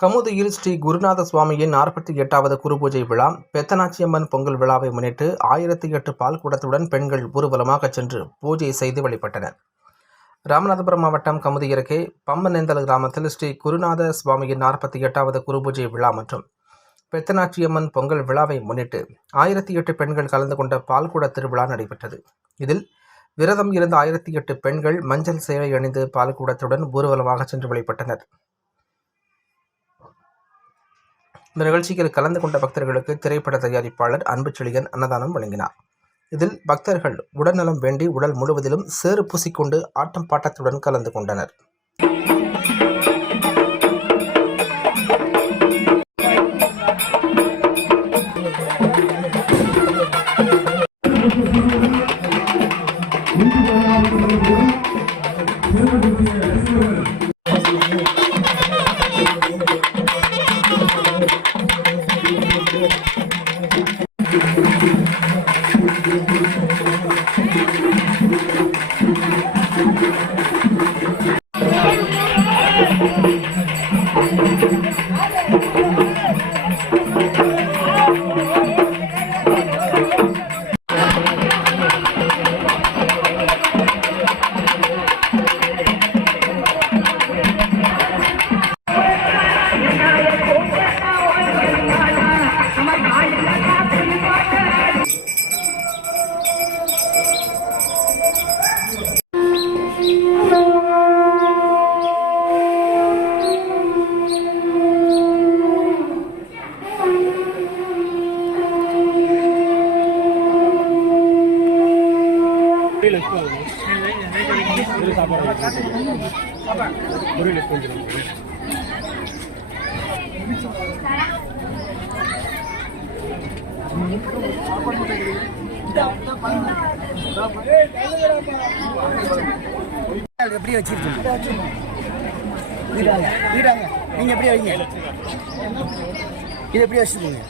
கமுதியில் ஸ்ரீ குருநாத சுவாமியின் 48வது குருபூஜை விழா, பெத்தனாச்சியம்மன் பொங்கல் விழாவை முன்னிட்டு 1008 பால் குடத்துடன் பெண்கள் ஊர்வலமாக சென்று பூஜை செய்து வழிபட்டனர். ராமநாதபுரம் மாவட்டம் கமுதி அருகே பம்பனேந்தல் கிராமத்தில் ஸ்ரீ குருநாத சுவாமியின் 48வது குருபூஜை விழா மற்றும் பெத்தனாச்சியம்மன் பொங்கல் விழாவை முன்னிட்டு 1008 பெண்கள் கலந்து கொண்ட பால்குட திருவிழா நடைபெற்றது. இதில் விரதம் இருந்த 1008 பெண்கள் மஞ்சள் சேலை அணிந்து பால்குடத்துடன் ஊர்வலமாக சென்று வழிபட்டனர். இந்த நிகழ்ச்சியில் கலந்து கொண்ட பக்தர்களுக்கு திரைப்பட தயாரிப்பாளர் அன்புச்செழியன் அன்னதானம் வழங்கினார். இதில் பக்தர்கள் உடல்நலம் வேண்டி உடல் முழுவதிலும் சேறு பூசிக்கொண்டு ஆட்டம் பாட்டத்துடன் கலந்து கொண்டனர். எப்படி வச்சிருக்கீங்க? நீங்க எப்படி வைங்க? இது எப்படி வச்சிருக்கீங்க?